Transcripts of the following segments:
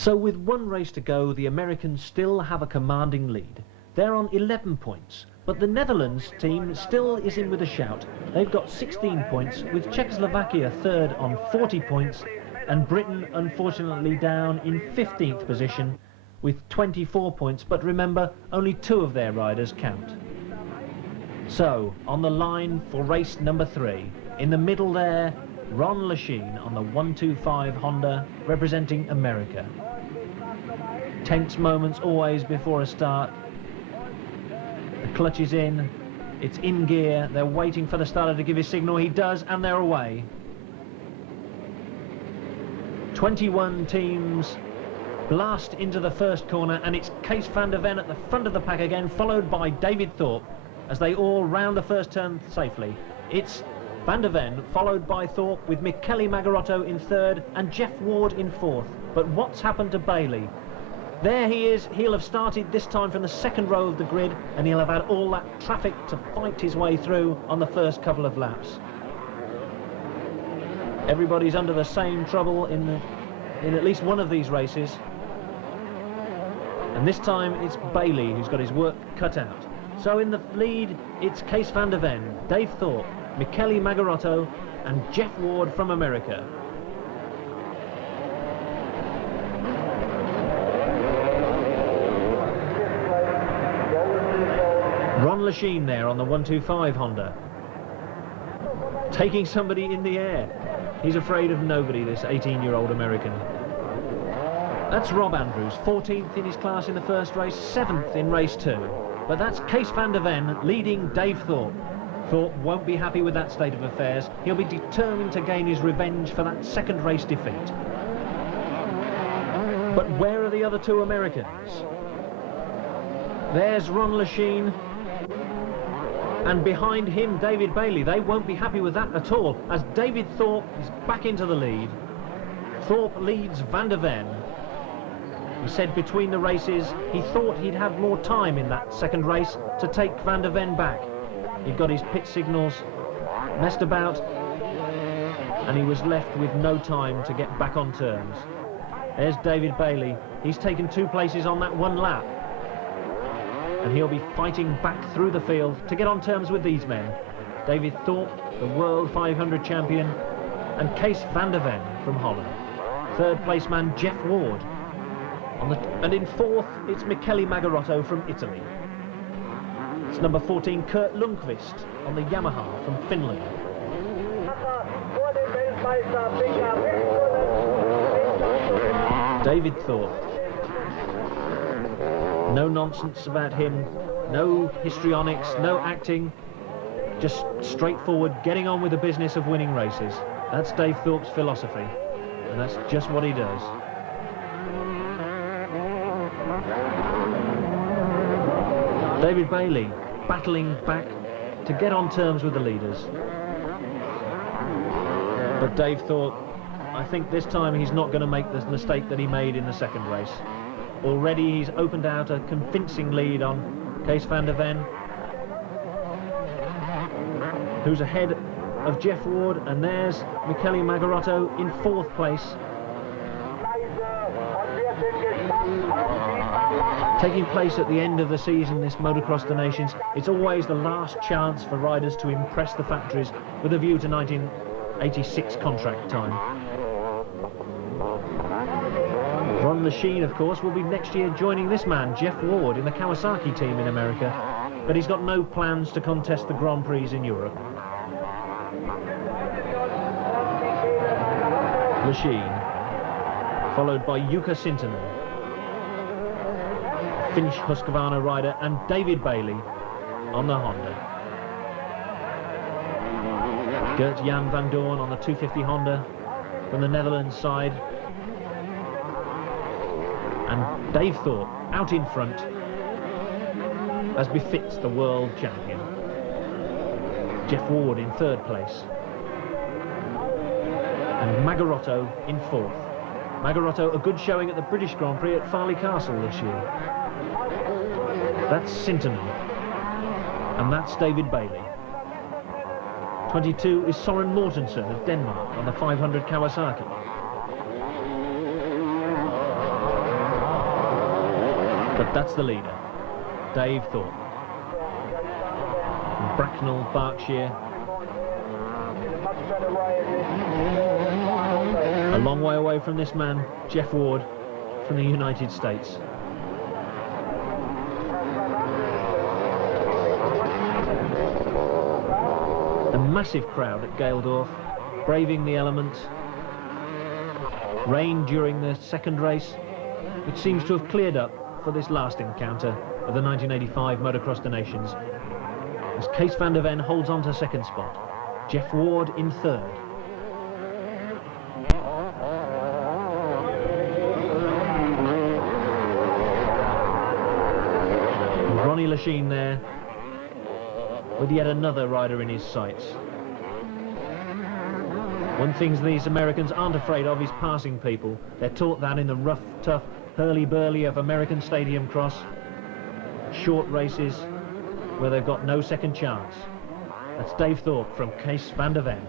So with one race to go, the Americans still have a commanding lead. They're on 11 points, but the Netherlands team still is in with a shout. They've got 16 points, with Czechoslovakia third on 40 points, and Britain unfortunately down in 15th position with 24 points, but remember, only 2 of their riders count. So, on the line for race number 3, in the middle there, Ron Lechine on the 125 Honda, representing America. Tense moments always before a start. The clutch is in, it's in gear, they're waiting for the starter to give his signal, he does, and they're away. 21 teams blast into the first corner, and it's Kees van der Ven at the front of the pack again, followed by David Thorpe as they all round the first turn safely. It's van der Ven followed by Thorpe with Michele Magorotto in third and Jeff Ward in fourth. But what's happened to Bailey? There he is. He'll have started this time from the second row of the grid, and he'll have had all that traffic to fight his way through on the first couple of laps. Everybody's under the same trouble in at least one of these races. And this time it's Bailey who's got his work cut out. So in the lead, it's Kees van der Ven, Dave Thorpe, Michele Magorotto and Jeff Ward from America. Ron Lechine there on the 125 Honda, taking somebody in the air. He's afraid of nobody, this 18-year-old American. That's Rob Andrews, 14th in his class in the first race, 7th in race 2. But that's Kees van der Ven leading Dave Thorpe. Thorpe won't be happy with that state of affairs. He'll be determined to gain his revenge for that second race defeat. But where are the other 2 Americans? There's Ron Lechine, and behind him David Bailey. They won't be happy with that at all, as David Thorpe is back into the lead. Thorpe leads van der Ven. He said between the races he thought he'd have more time in that second race to take van der Ven back. He got his pit signals messed about, and he was left with no time to get back on terms. There's David Bailey. He's taken 2 places on that 1 lap, and he'll be fighting back through the field to get on terms with these men. David Thorpe, the World 500 champion, and Kees van der Ven from Holland. Third place man Jeff Ward. And in fourth, it's Michele Magorotto from Italy. It's number 14, Kurt Lundqvist on the Yamaha from Finland. David Thorpe. No nonsense about him, no histrionics, no acting, just straightforward, getting on with the business of winning races. That's Dave Thorpe's philosophy, and that's just what he does. David Bailey battling back to get on terms with the leaders. But Dave Thorpe, I think this time he's not going to make the mistake that he made in the second race. Already he's opened out a convincing lead on Kees van der Ven, who's ahead of Jeff Ward, and there's Michele Magorotto in fourth place. Taking place at the end of the season, this Motocross the Nations, it's always the last chance for riders to impress the factories with a view to 1986 contract time. Ron Lechine, of course, will be next year joining this man, Jeff Ward, in the Kawasaki team in America, but he's got no plans to contest the Grand Prix in Europe. Lechine, followed by Jukka Sintonen, Finnish Husqvarna rider, and David Bailey on the Honda. Gert-Jan van Doorn on the 250 Honda from the Netherlands side. And Dave Thorpe out in front, as befits the world champion. Jeff Ward in third place. And Magorotto in fourth. Magorotto, a good showing at the British Grand Prix at Farley Castle this year. That's Sintonen, and that's David Bailey. 22 is Soren Mortensen of Denmark on the 500 Kawasaki. But that's the leader, Dave Thorpe. From Bracknell, Berkshire. A long way away from this man, Jeff Ward, from the United States. A massive crowd at Gaildorf, braving the elements. Rain during the second race, which seems to have cleared up for this last encounter of the 1985 Motocross des Nations, as Kees van der Ven holds on to second spot, Jeff Ward in third. Ronnie Lachine there, with yet another rider in his sights. One thing these Americans aren't afraid of is passing people. They're taught that in the rough, tough, hurly-burly of American Stadium Cross. Short races where they've got no second chance. That's Dave Thorpe from Kees van der Ven.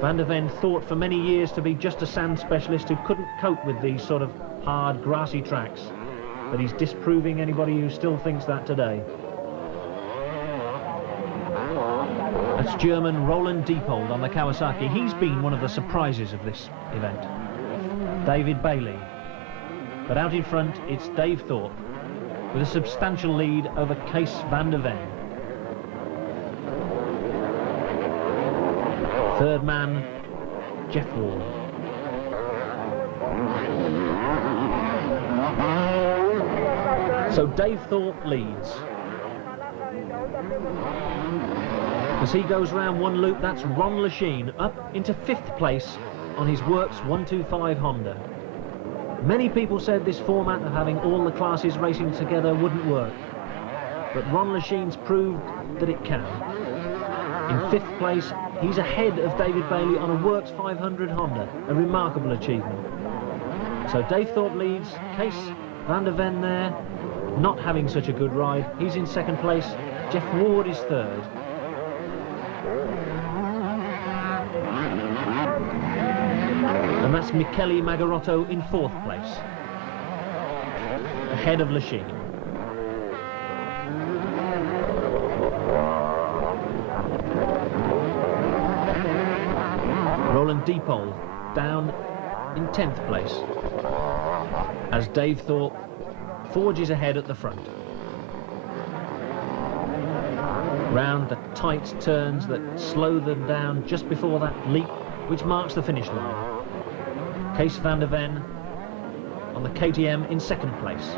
Van der Ven thought for many years to be just a sand specialist who couldn't cope with these sort of hard, grassy tracks. But he's disproving anybody who still thinks that today. That's German Roland Diepold on the Kawasaki. He's been one of the surprises of this event. David Bailey. But out in front, it's Dave Thorpe with a substantial lead over Kees van der Ven. Third man, Jeff Ward. So Dave Thorpe leads. As he goes round one loop, that's Ron Lachine up into 5th place on his Works 125 Honda. Many people said this format of having all the classes racing together wouldn't work, but Ron Lachine's proved that it can. In 5th place, he's ahead of David Bailey on a Works 500 Honda, a remarkable achievement. So Dave Thorpe leads, Kees van der Ven there, not having such a good ride. He's in 2nd place, Jeff Ward is 3rd. And that's Michele Magarotto in 4th place, ahead of Lachine. Roland Diepold down in 10th place, as Dave Thorpe forges ahead at the front. Round the tight turns that slow them down just before that leap which marks the finish line. Kees van der Ven on the KTM in 2nd place.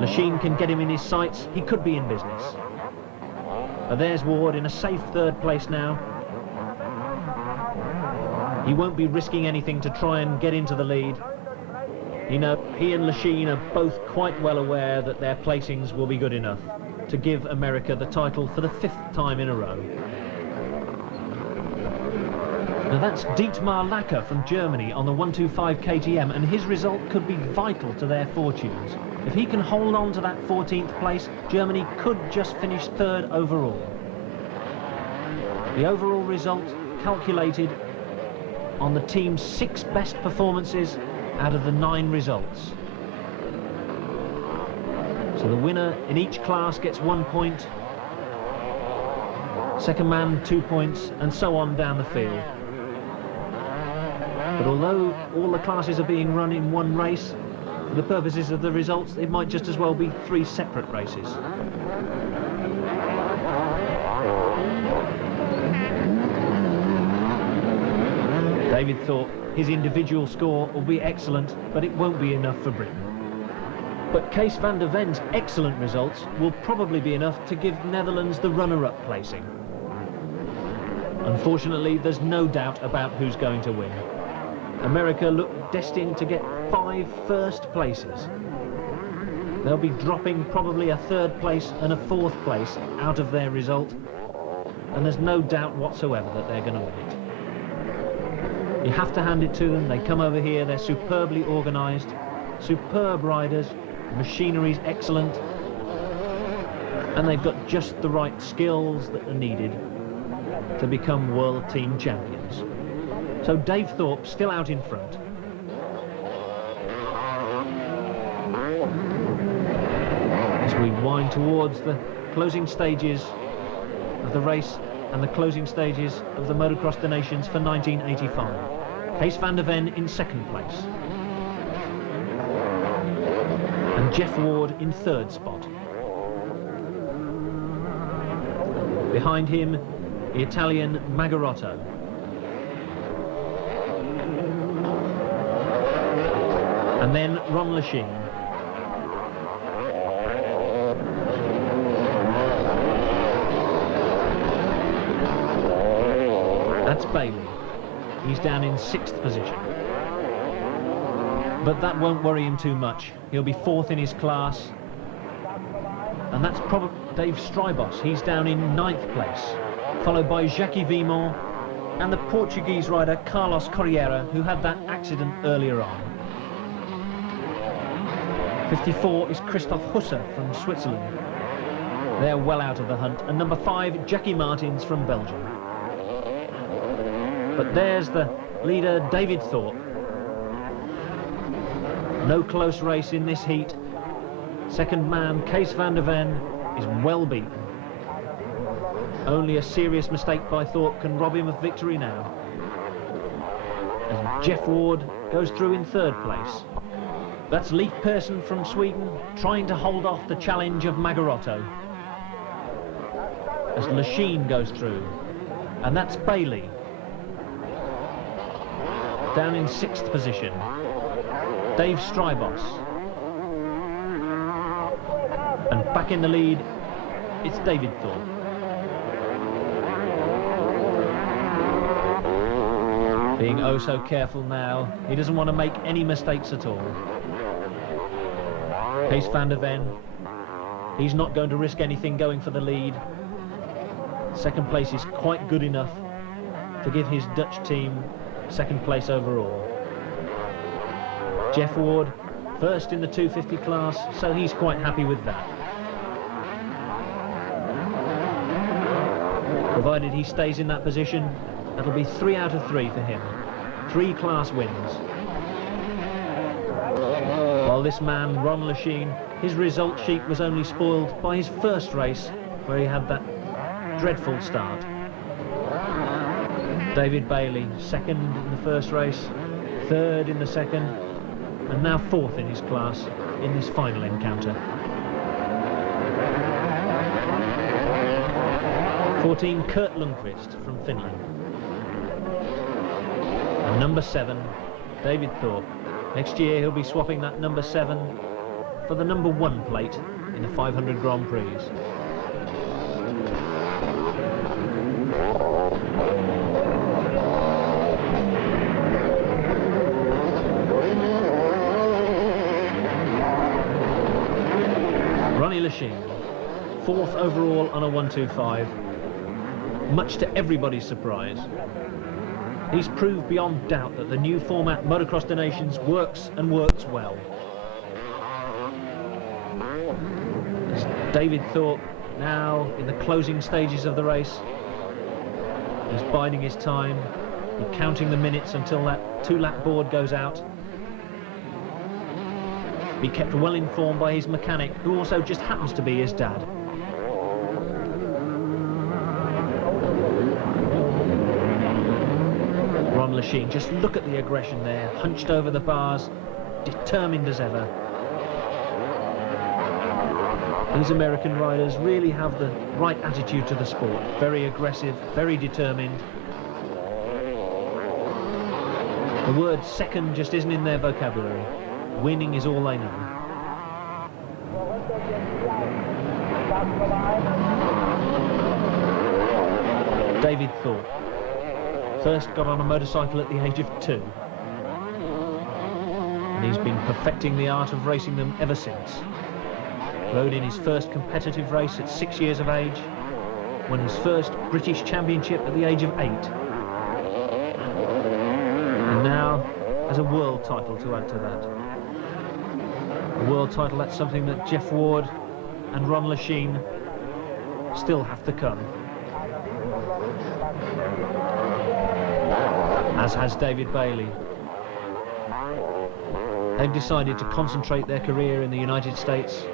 Lachine can get him in his sights, he could be in business. But there's Ward in a safe 3rd place now. He won't be risking anything to try and get into the lead. You know, he and Lachine are both quite well aware that their placings will be good enough to give America the title for the 5th time in a row. Now that's Dietmar Lacker from Germany on the 125 KTM, and his result could be vital to their fortunes. If he can hold on to that 14th place, Germany could just finish 3rd overall. The overall result calculated on the team's 6 best performances out of the 9 results. So the winner in each class gets 1 point, second man 2 points, and so on down the field. But although all the classes are being run in one race, for the purposes of the results, it might just as well be 3 separate races. David thought his individual score will be excellent, but it won't be enough for Britain. But Kees van der Ven's excellent results will probably be enough to give Netherlands the runner-up placing. Unfortunately, there's no doubt about who's going to win. America look destined to get 5 first places. They'll be dropping probably a 3rd place and a 4th place out of their result, and there's no doubt whatsoever that they're going to win it. You have to hand it to them. They come over here, they're superbly organised, superb riders, machinery's excellent, and they've got just the right skills that are needed to become world team champions. So Dave Thorpe still out in front. As we wind towards the closing stages of the race and the closing stages of the Motocross des Nations for 1985. Kees van der Ven in 2nd place. And Jeff Ward in 3rd spot. Behind him, the Italian Magarotto. And then Ron Lechine. That's Bailey. He's down in 6th position. But that won't worry him too much. He'll be 4th in his class. And that's probably Dave Strybos. He's down in 9th place, followed by Jackie Vimont and the Portuguese rider Carlos Correia, who had that accident earlier on. 54 is Christoph Husser from Switzerland. They're well out of the hunt. And number 5, Jackie Martins from Belgium. But there's the leader, David Thorpe. No close race in this heat. Second man, Kees van der Ven, is well beaten. Only a serious mistake by Thorpe can rob him of victory now. As Jeff Ward goes through in 3rd place. That's Leif Persson from Sweden, trying to hold off the challenge of Magarotto. As Lechine goes through. And that's Bailey. Down in 6th position. Dave Strybos. And back in the lead, it's David Thorpe. Being oh so careful now. He doesn't want to make any mistakes at all. Kees van der Ven. He's not going to risk anything going for the lead. 2nd place is quite good enough to give his Dutch team 2nd place overall. Jeff Ward, 1st in the 250 class, so he's quite happy with that. Provided he stays in that position, that'll be 3 out of 3 for him. 3 class wins. While this man, Ron Lechine, his result sheet was only spoiled by his 1st race, where he had that dreadful start. David Bailey, 2nd in the 1st race, 3rd in the 2nd, and now 4th in his class in this final encounter. 14, Kurt Lundqvist from Finland. And number 7, David Thorpe. Next year he'll be swapping that number 7 for the number 1 plate in the 500 Grand Prix. Ronnie Lechine, 4th overall on a 125, much to everybody's surprise. He's proved beyond doubt that the new format Motocross des Nations works and works well. As David Thorpe now in the closing stages of the race, he's biding his time, he's counting the minutes until that 2-lap board goes out. Be kept well informed by his mechanic, who also just happens to be his dad. Ron Lechine, just look at the aggression there, hunched over the bars, determined as ever. These American riders really have the right attitude to the sport, very aggressive, very determined. The word second just isn't in their vocabulary. Winning is all they know. David Thorpe. First got on a motorcycle at the age of 2. and he's been perfecting the art of racing them ever since. Rode in his first competitive race at 6 years of age, won his first British Championship at the age of 8, and now has a world title to add to that. A world title, that's something that Jeff Ward and Ron Lachine still have to come. As has David Bailey. They've decided to concentrate their career in the United States,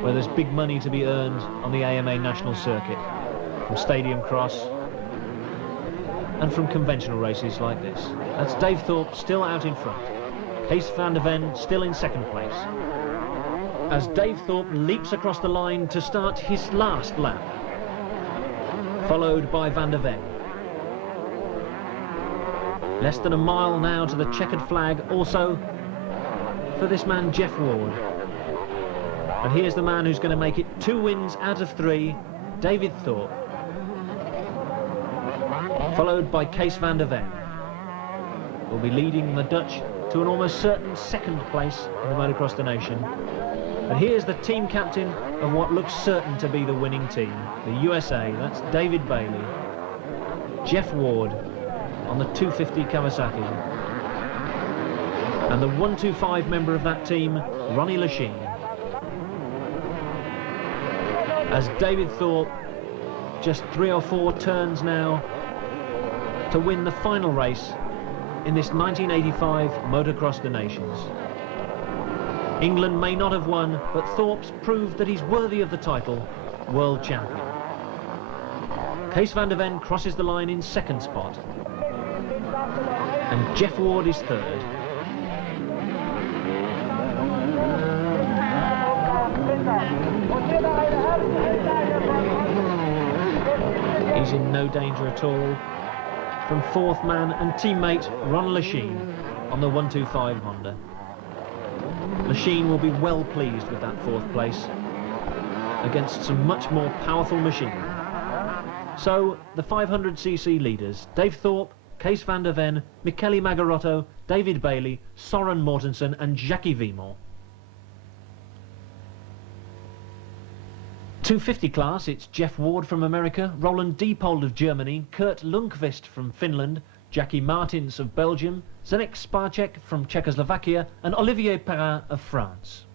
where there's big money to be earned on the AMA National Circuit, from Stadium Cross and from conventional races like this. That's Dave Thorpe still out in front. Kees van der Ven still in second place. As Dave Thorpe leaps across the line to start his last lap, followed by Van der Ven. Less than a mile now to the checkered flag, also for this man Jeff Ward. And here's the man who's going to make it 2 wins out of 3, David Thorpe, followed by Kees van der Ven, will be leading the Dutch to an almost certain second place in the Motocross the Nation. And here's the team captain of what looks certain to be the winning team, the USA. That's David Bailey, Jeff Ward on the 250 Kawasaki, and the 125 member of that team, Ronnie Lachine. As David Thorpe, just 3 or 4 turns now to win the final race in this 1985 Motocross the Nations. England may not have won, but Thorpe's proved that he's worthy of the title, world champion. Kees van der Ven crosses the line in second spot, and Jeff Ward is third. He's in no danger at all from fourth man and teammate Ron Lachine on the 125 Honda. Lachine will be well pleased with that 4th place against some much more powerful machine. So the 500cc leaders, Dave Thorpe, Kees van der Ven, Michele Magarotto, David Bailey, Soren Mortensen and Jackie Vimor. 250 class, it's Jeff Ward from America, Roland Diepold of Germany, Kurt Lundqvist from Finland, Jackie Martins of Belgium, Zdeněk Spacek from Czechoslovakia and Olivier Perrin of France.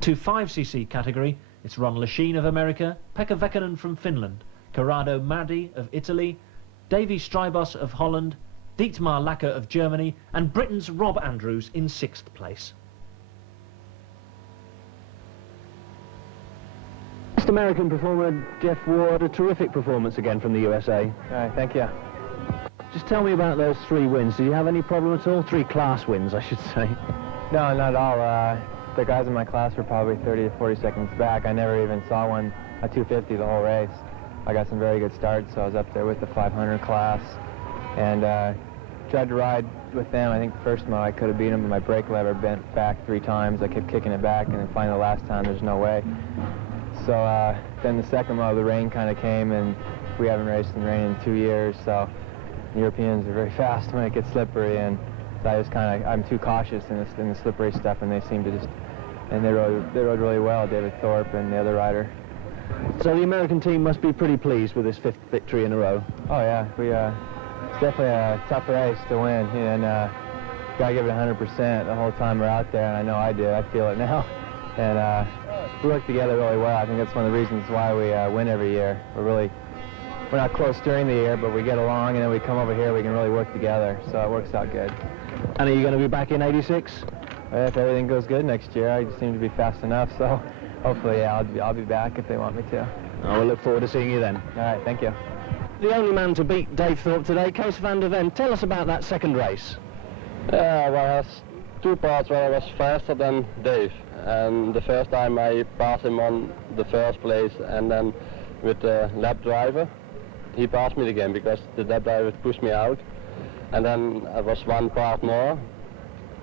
5cc category, it's Ron Lachine of America, Pekka Väkkönen from Finland, Corrado Mardi of Italy, Davy Strybos of Holland, Dietmar Lacker of Germany and Britain's Rob Andrews in 6th place. Best American performer Jeff Ward, a terrific performance again from the USA. All right, thank you. Just tell me about those 3 wins. Did you have any problem at all? 3 class wins, I should say. No, not at all. The guys in my class were probably 30 to 40 seconds back. I never even saw one at 250 the whole race. I got some very good starts, so I was up there with the 500 class and tried to ride with them. I think the first moto I could have beat them, but my brake lever bent back 3 times. I kept kicking it back, and then finally the last time there's no way. So then the second moto, the rain kind of came, and we haven't raced in rain in 2 years, so Europeans are very fast when it gets slippery, and so I just I'm too cautious in the slippery stuff, and they seem to just, and they rode really well, David Thorpe and the other rider. So the American team must be pretty pleased with this 5th victory in a row. Oh yeah, it's definitely a tough race to win, and gotta give it 100% the whole time we're out there, and I know I do. I feel it now, and we work together really well. I think that's one of the reasons why we win every year. We're not close during the year, but we get along, and then we come over here, we can really work together, so it works out good. And are you going to be back in 86? If everything goes good next year, I just seem to be fast enough, so hopefully, yeah, I'll be back if they want me to. I will look forward to seeing you then. All right, thank you. The only man to beat Dave Thorpe today, Kees van der Ven. Tell us about that second race. Yeah, well, there's 2 parts where I was faster than Dave. And the first time I passed him on the first place, and then with the lap driver, he passed me again because the lap driver pushed me out. And then I was 1 part more,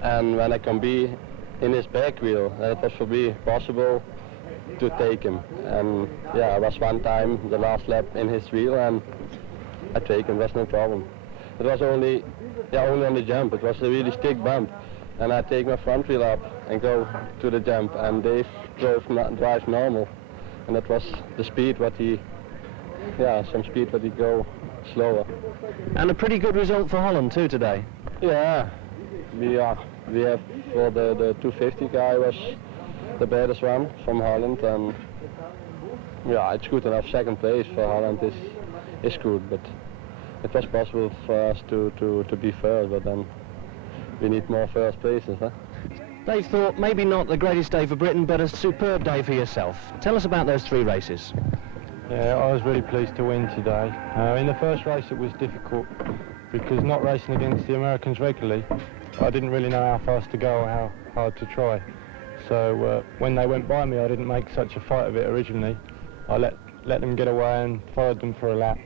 and when I can be in his back wheel, it was for me possible to take him. And yeah, I was 1 time the last lap in his wheel, and I take him, that's no problem. it was only on the jump. It was a really stick bump, and I take my front wheel up and go to the jump, and Dave drives normal, and that was the speed what he, some speed what he go slower. And a pretty good result for Holland too today. Yeah, we have for the 250 guy was the baddest one from Holland, and yeah, it's good enough. Second place for Holland is good, but it was possible for us to be first, but then we need more first places, huh? Dave Thorpe, maybe not the greatest day for Britain, but a superb day for yourself. Tell us about those 3 races. Yeah, I was really pleased to win today. In the first race it was difficult because not racing against the Americans regularly, I didn't really know how fast to go or how hard to try. So when they went by me, I didn't make such a fight of it originally. I let them get away and followed them for a lap,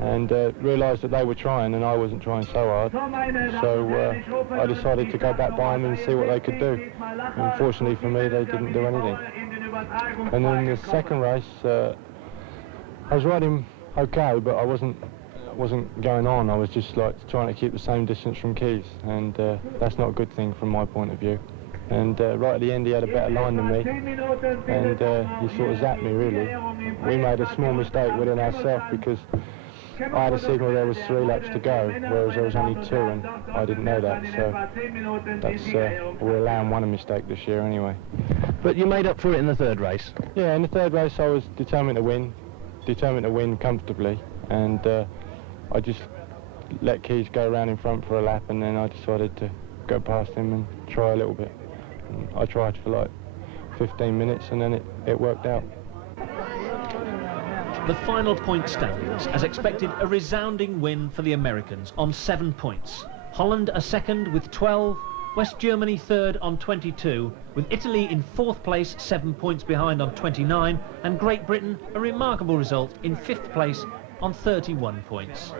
and realised that they were trying and I wasn't trying so hard. So I decided to go back by them and see what they could do. Unfortunately for me, they didn't do anything. And then the second race, I was riding okay, but I wasn't going on. I was just like trying to keep the same distance from Keys, and that's not a good thing from my point of view. And right at the end he had a better line than me, and he sort of zapped me really. We made a small mistake within ourselves because I had a signal there was 3 laps to go, whereas there was only 2, and I didn't know that, so that's, we're allowing one mistake this year anyway. But you made up for it in the 3rd race? Yeah, in the 3rd race I was determined to win comfortably, and I just let Keys go around in front for a lap, and then I decided to go past him and try a little bit. And I tried for like 15 minutes, and then it worked out. The final point standings, as expected, a resounding win for the Americans on 7 points. Holland a 2nd with 12, West Germany 3rd on 22, with Italy in 4th place 7 points behind on 29, and Great Britain a remarkable result in 5th place on 31 points.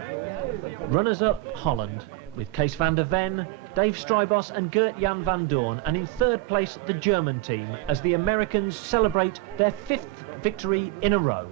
Runners-up Holland, with Kees van der Ven, Dave Strybos and Gert-Jan van Doorn, and in 3rd place the German team, as the Americans celebrate their 5th victory in a row.